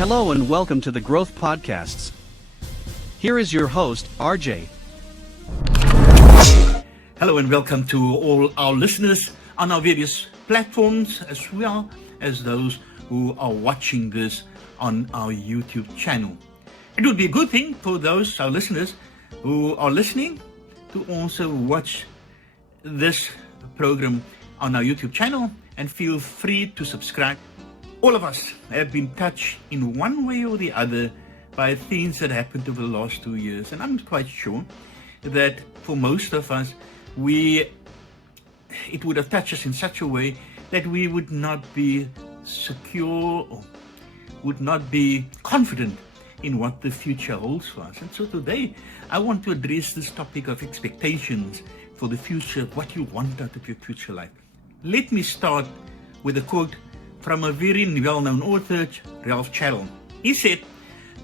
Hello and welcome to the Growth Podcasts. Here is your host, RJ. Hello and welcome to all our listeners on our various platforms, as well as those who are watching this on our YouTube channel. It would be a good thing for those, our listeners, who are listening to also watch this program on our YouTube channel, and feel free to subscribe. All of us have been touched in one way or the other by things that happened over the last 2 years, and I'm quite sure that for most of us, it would have touched us in such a way that we would not be secure or would not be confident in what the future holds for us. And so today, I want to address this topic of expectations for the future, what you want out of your future life. Let me start with a quote from a very well-known author, Ralph Chaddle. He said,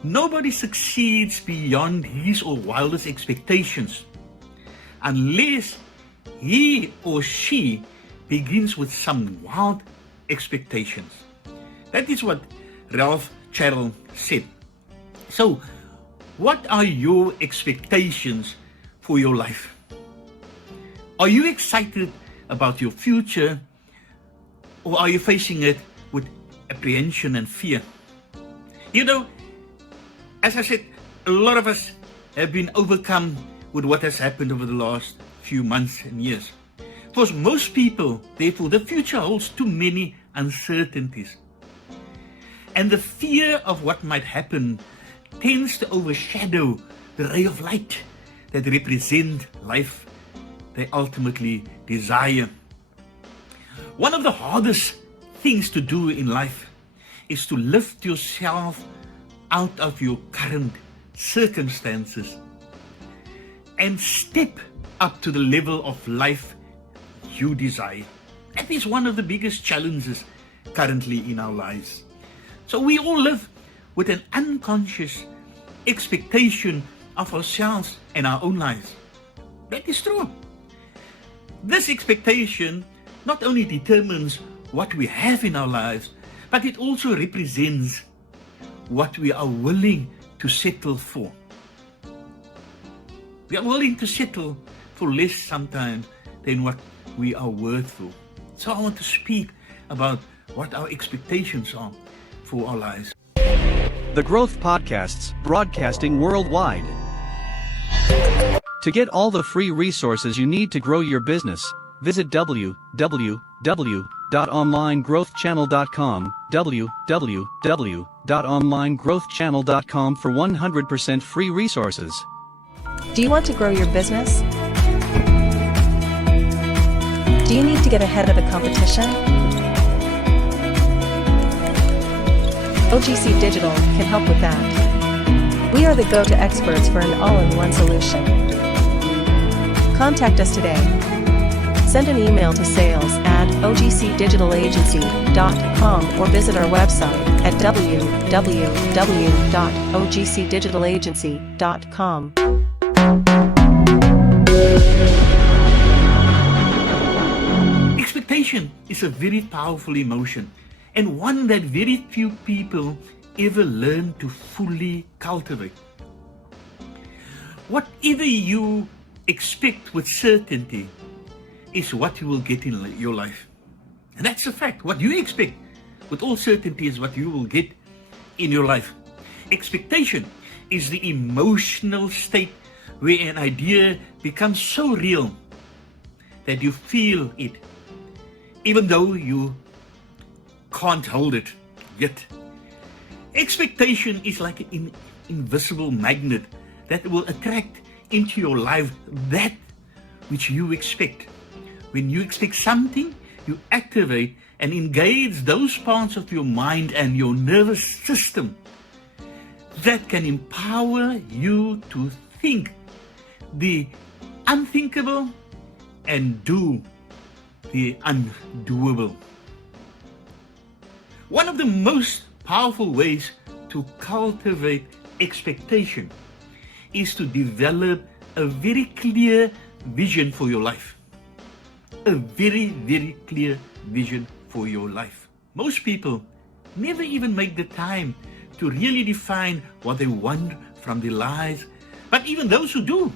"Nobody succeeds beyond his or wildest expectations unless he or she begins with some wild expectations." That is what Ralph Chaddle said. So, what are your expectations for your life? Are you excited about your future, or are you facing it with apprehension and fear? You know, as I said, a lot of us have been overcome with what has happened over the last few months and years. For most people, therefore, the future holds too many uncertainties. And the fear of what might happen tends to overshadow the ray of light that represent life they ultimately desire. One of the hardest things to do in life is to lift yourself out of your current circumstances and step up to the level of life you desire. That is one of the biggest challenges currently in our lives. So we all live with an unconscious expectation of ourselves and our own lives. That is true. This expectation not only determines what we have in our lives, but it also represents what we are willing to settle for. We are willing to settle for less sometimes than what we are worth for. So I want to speak about what our expectations are for our lives. The Growth Podcasts, broadcasting worldwide. To get all the free resources you need to grow your business, visit www.onlinegrowthchannel.com, www.onlinegrowthchannel.com for 100% free resources. Do you want to grow your business? Do you need to get ahead of the competition? OGC Digital can help with that. We are the go-to experts for an all-in-one solution. Contact us today. Send an email to sales@ogcdigitalagency.com or visit our website at www.ogcdigitalagency.com. Expectation is a very powerful emotion, and one that very few people ever learn to fully cultivate. Whatever you expect with certainty is what you will get in your life. And that's a fact. What you expect with all certainty is what you will get in your life. Expectation is the emotional state where an idea becomes so real that you feel it, even though you can't hold it yet. Expectation is like an invisible magnet that will attract into your life that which you expect. When you expect something, you activate and engage those parts of your mind and your nervous system that can empower you to think the unthinkable and do the undoable. One of the most powerful ways to cultivate expectation is to develop a very clear vision for your life. A very, very clear vision for your life. Most people never even make the time to really define what they want from their lives. But even those who do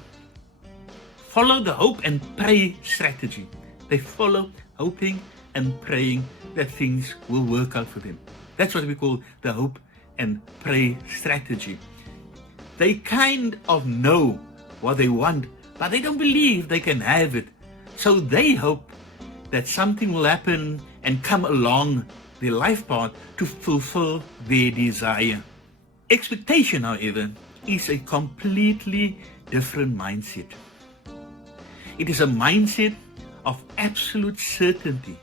follow the hope and pray strategy. They follow hoping and praying that things will work out for them. That's what we call the hope and pray strategy. They kind of know what they want, but they don't believe they can have it. So they hope that something will happen and come along their life path to fulfill their desire. Expectation, however, is a completely different mindset. It is a mindset of absolute certainty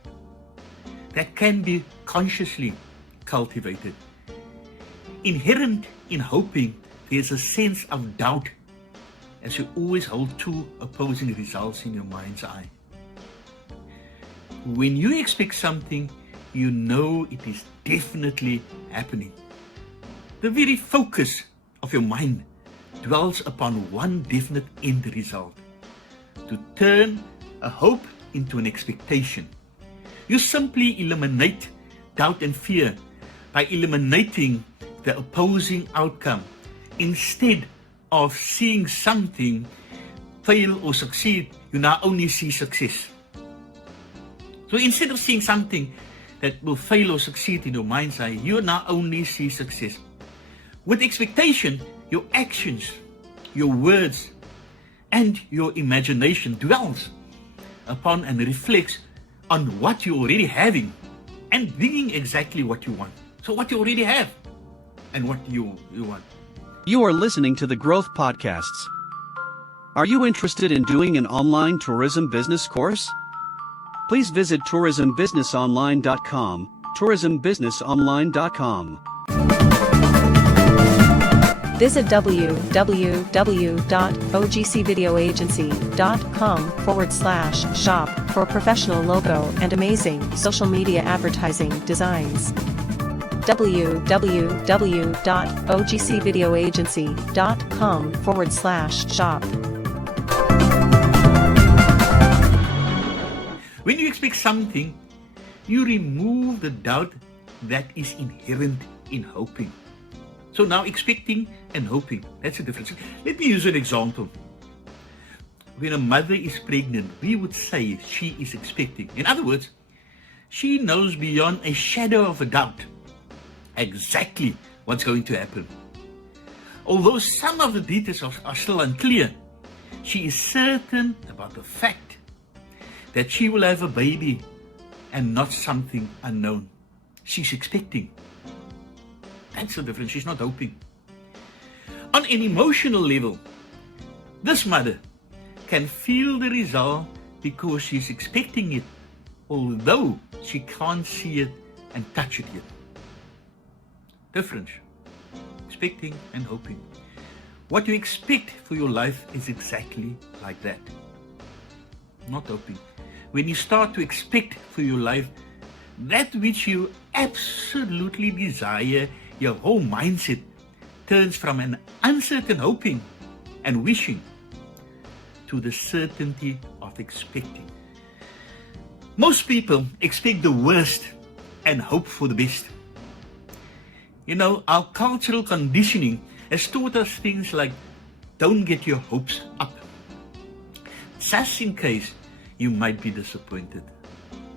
that can be consciously cultivated. Inherent in hoping, there's a sense of doubt, as you always hold two opposing results in your mind's eye. When you expect something, you know it is definitely happening. The very focus of your mind dwells upon one definite end result: to turn a hope into an expectation. You simply eliminate doubt and fear by eliminating the opposing outcome. Instead of seeing something fail or succeed, you now only see success. So instead of seeing something that will fail or succeed in your mind's eye, you now only see success. With expectation, your actions, your words, and your imagination dwells upon and reflects on what you're already having and bringing exactly what you want. So what you already have and what you want. You are listening to the Growth Podcasts. Are you interested in doing an online tourism business course? Please visit tourismbusinessonline.com, tourismbusinessonline.com. Visit www.ogcvideoagency.com/shop for professional logo and amazing social media advertising designs. www.ogcvideoagency.com/shop. When you expect something, you remove the doubt that is inherent in hoping. So now expecting and hoping, that's the difference. Let me use an example. When a mother is pregnant, we would say she is expecting. In other words, she knows beyond a shadow of a doubt exactly what's going to happen. Although some of the details are still unclear, she is certain about the fact that she will have a baby and not something unknown. She's expecting. That's the difference. She's not hoping. On an emotional level, this mother can feel the result because she's expecting it, although she can't see it and touch it yet. Difference. Expecting and hoping. What you expect for your life is exactly like that. Not hoping. When you start to expect for your life that which you absolutely desire, your whole mindset turns from an uncertain hoping and wishing to the certainty of expecting. Most people expect the worst and hope for the best. You know, our cultural conditioning has taught us things like, don't get your hopes up, just in case you might be disappointed.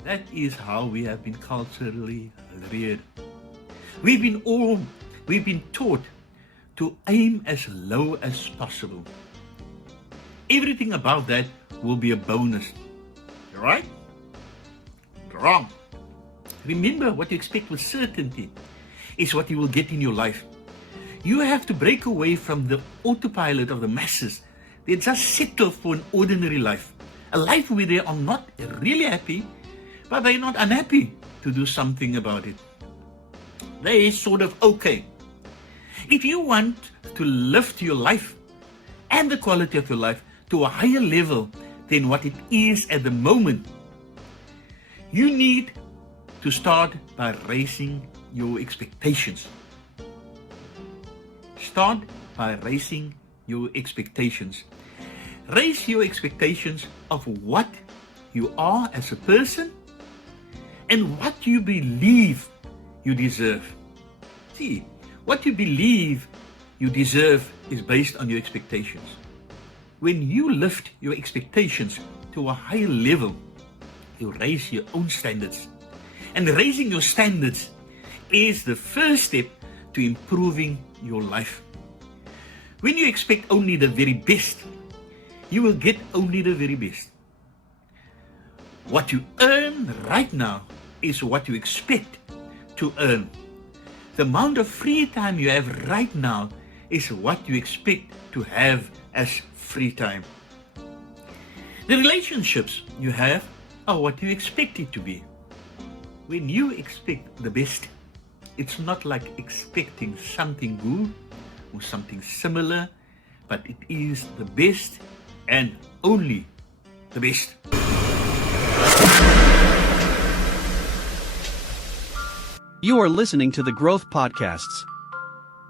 That is how we have been culturally reared. We've been taught to aim as low as possible. Everything above that will be a bonus. Right? Wrong. Remember, what you expect with certainty is what you will get in your life. You have to break away from the autopilot of the masses. They just settle for an ordinary life. A life where they are not really happy, but they're not unhappy to do something about it. They sort of okay. If you want to lift your life and the quality of your life to a higher level than what it is at the moment, you need to start by raising your expectations. Start by raising your expectations. Raise your expectations of what you are as a person and what you believe you deserve. See, What you believe you deserve is based on your expectations. When you lift your expectations to a higher level, you raise your own standards. And raising your standards is the first step to improving your life. When you expect only the very best, you will get only the very best. What you earn right now is what you expect to earn. The amount of free time you have right now is what you expect to have as free time. The relationships you have are what you expect it to be. When you expect the best, it's not like expecting something good or something similar, but it is the best and only the best. You are listening to the Growth Podcasts.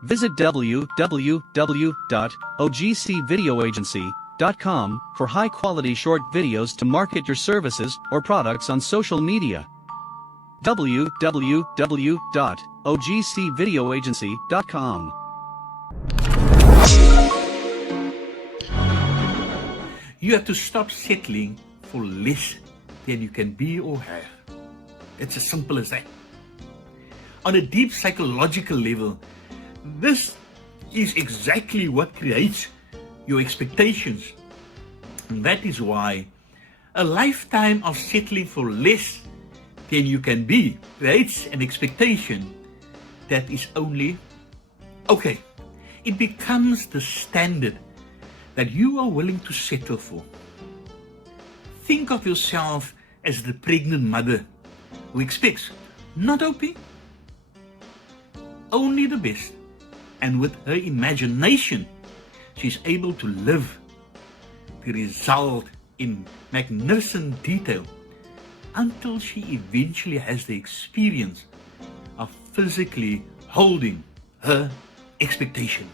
Visit www.ogcvideoagency.com for high-quality short videos to market your services or products on social media. www.ogcvideoagency.com. You have to stop settling for less than you can be or have. It's as simple as that. On a deep psychological level, this is exactly what creates your expectations. And that is why a lifetime of settling for less than you can be creates an expectation that is only okay. It becomes the standard that you are willing to settle for. Think of yourself as the pregnant mother who expects, not hoping, only the best. And with her imagination, she's able to live the result in magnificent detail until she eventually has the experience of physically holding her expectation.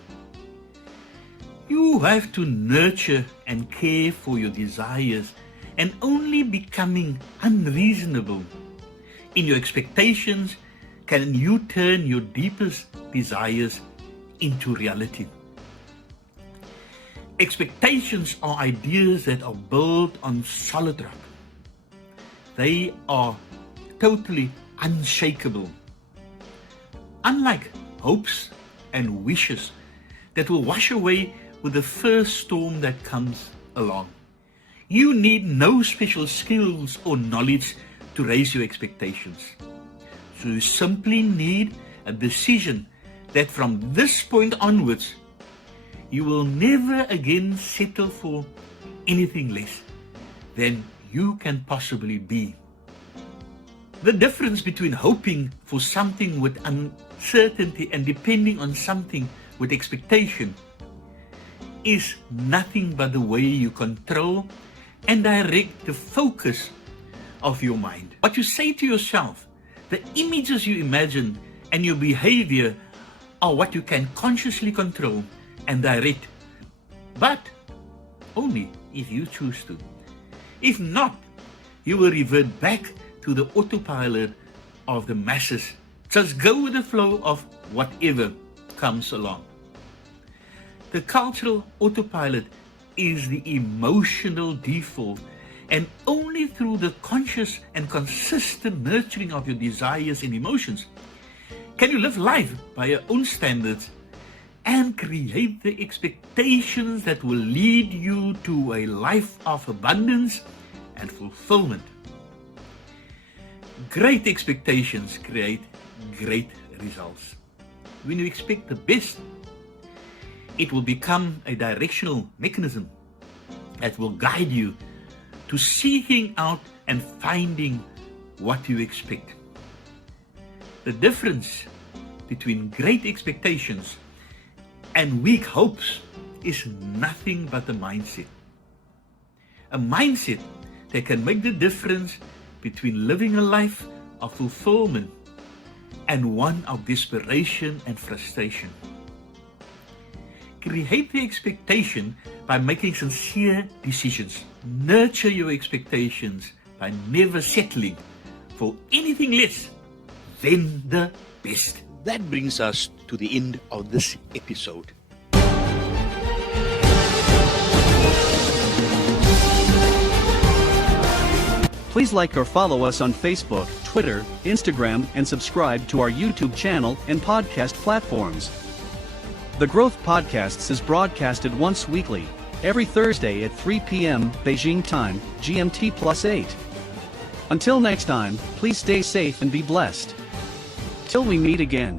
You have to nurture and care for your desires, and only becoming unreasonable in your expectations can you turn your deepest desires into reality. Expectations are ideas that are built on solid rock. They are totally unshakable. Unlike hopes and wishes that will wash away with the first storm that comes along. You need no special skills or knowledge to raise your expectations. So you simply need a decision that from this point onwards, you will never again settle for anything less than you can possibly be. The difference between hoping for something with uncertainty and depending on something with expectation is nothing but the way you control and direct the focus of your mind. What you say to yourself, the images you imagine, and your behavior are what you can consciously control and direct, but only if you choose to. If not, you will revert back to the autopilot of the masses. Just go with the flow of whatever comes along. The cultural autopilot is the emotional default, and only through the conscious and consistent nurturing of your desires and emotions can you live life by your own standards and create the expectations that will lead you to a life of abundance and fulfillment. Great expectations create great results. When you expect the best, it will become a directional mechanism that will guide you to seeking out and finding what you expect. The difference between great expectations and weak hopes is nothing but a mindset. A mindset that can make the difference between living a life of fulfillment and one of desperation and frustration. Create the expectation by making sincere decisions. Nurture your expectations by never settling for anything less than the best. that brings us to the end of this episode. Please like or follow us on Facebook, Twitter, Instagram, and subscribe to our YouTube channel and podcast platforms. The Growth Podcasts is broadcasted once weekly, every Thursday at 3 p.m. Beijing time, GMT +8. Until next time, please stay safe and be blessed. Till we meet again.